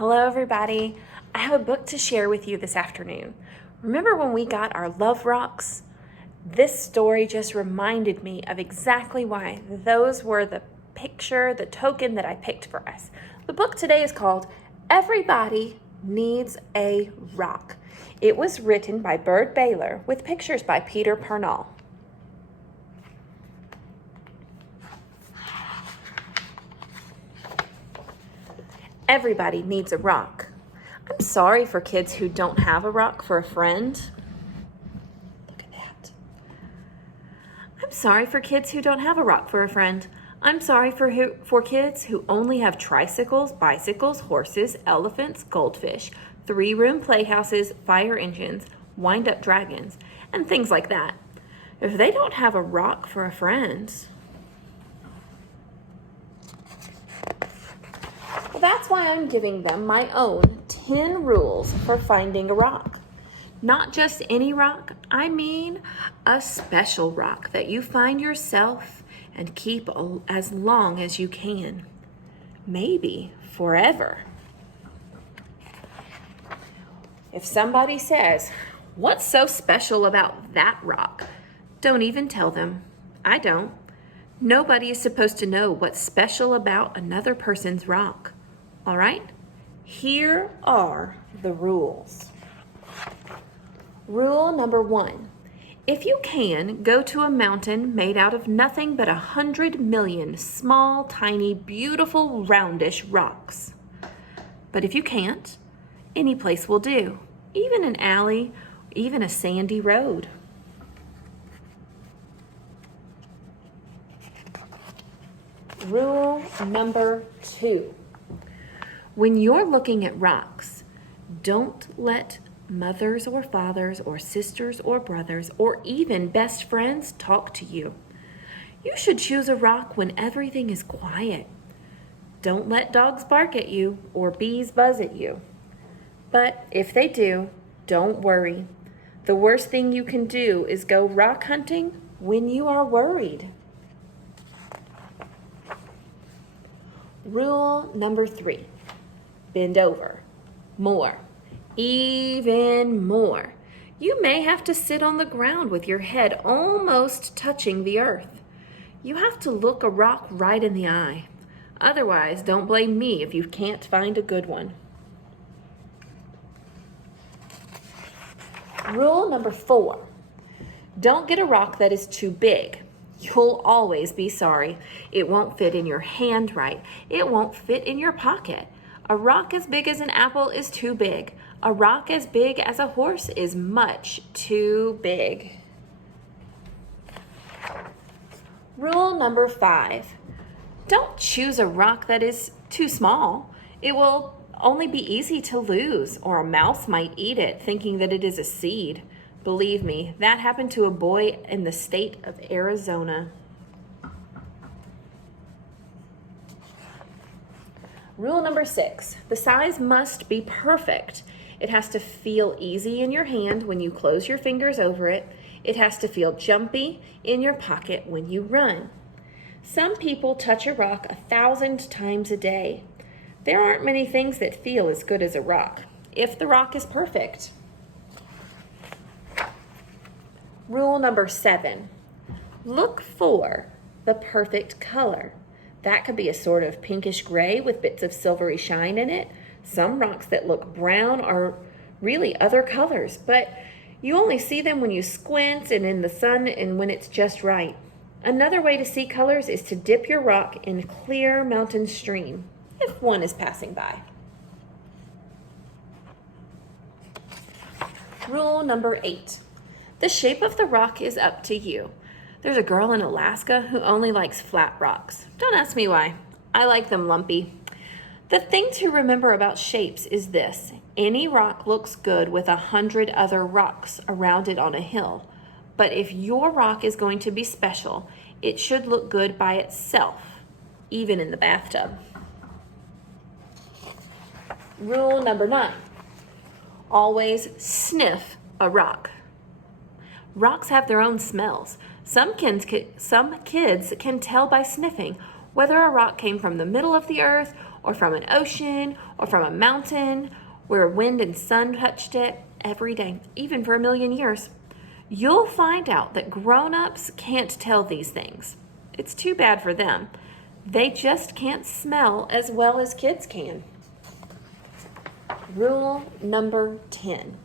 Hello, everybody. I have a book to share with you this afternoon. Remember when we got our love rocks? This story just reminded me of exactly why those were the token that I picked for us. The book today is called Everybody Needs a Rock. It was written by Bird Baylor with pictures by Peter Purnall. Everybody needs a rock. I'm sorry for kids who don't have a rock for a friend. Look at that. I'm sorry for kids who don't have a rock for a friend. I'm sorry for kids who only have tricycles, bicycles, horses, elephants, goldfish, 3-room playhouses, fire engines, wind-up dragons, and things like that. If they don't have a rock for a friend, well, that's why I'm giving them my own 10 rules for finding a rock. Not just any rock, I mean a special rock that you find yourself and keep as long as you can. Maybe forever. If somebody says, "What's so special about that rock?" Don't even tell them. I don't. Nobody is supposed to know what's special about another person's rock. All right? Here are the rules. Rule number 1. If you can, go to a mountain made out of nothing but 100 million small, tiny, beautiful, roundish rocks. But if you can't, any place will do. Even an alley, even a sandy road. Rule number 2. When you're looking at rocks, don't let mothers or fathers or sisters or brothers or even best friends talk to you. You should choose a rock when everything is quiet. Don't let dogs bark at you or bees buzz at you. But if they do, don't worry. The worst thing you can do is go rock hunting when you are worried. Rule number 3. Bend over. More. Even more. You may have to sit on the ground with your head almost touching the earth. You have to look a rock right in the eye. Otherwise, don't blame me if you can't find a good one. Rule number 4. Don't get a rock that is too big. You'll always be sorry. It won't fit in your hand right. It won't fit in your pocket. A rock as big as an apple is too big. A rock as big as a horse is much too big. Rule number 5. Don't choose a rock that is too small. It will only be easy to lose, or a mouse might eat it thinking that it is a seed. Believe me, that happened to a boy in the state of Arizona. Rule number 6, the size must be perfect. It has to feel easy in your hand when you close your fingers over it. It has to feel jumpy in your pocket when you run. Some people touch a rock 1,000 times a day. There aren't many things that feel as good as a rock, if the rock is perfect. Rule number 7, look for the perfect color. That could be a sort of pinkish gray with bits of silvery shine in it. Some rocks that look brown are really other colors, but you only see them when you squint and in the sun and when it's just right. Another way to see colors is to dip your rock in a clear mountain stream, if one is passing by. Rule number 8, the shape of the rock is up to you. There's a girl in Alaska who only likes flat rocks. Don't ask me why. I like them lumpy. The thing to remember about shapes is this. Any rock looks good with 100 other rocks around it on a hill. But if your rock is going to be special, it should look good by itself, even in the bathtub. Rule number 9, always sniff a rock. Rocks have their own smells. Some kids can tell by sniffing whether a rock came from the middle of the earth or from an ocean, or from a mountain where wind and sun touched it every day, even for 1,000,000 years. You'll find out that grown-ups can't tell these things. It's too bad for them. They just can't smell as well as kids can. Rule number 10.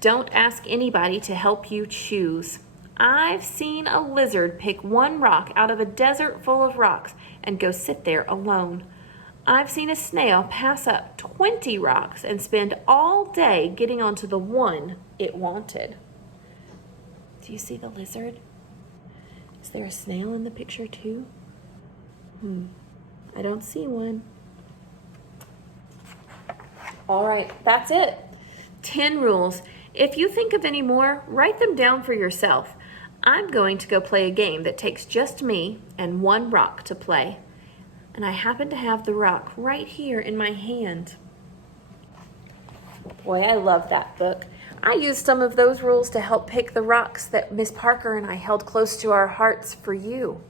Don't ask anybody to help you choose. I've seen a lizard pick one rock out of a desert full of rocks and go sit there alone. I've seen a snail pass up 20 rocks and spend all day getting onto the one it wanted. Do you see the lizard? Is there a snail in the picture too? I don't see one. All right, that's it. 10 rules. If you think of any more, write them down for yourself. I'm going to go play a game that takes just me and one rock to play. And I happen to have the rock right here in my hand. Boy, I love that book. I used some of those rules to help pick the rocks that Miss Parker and I held close to our hearts for you.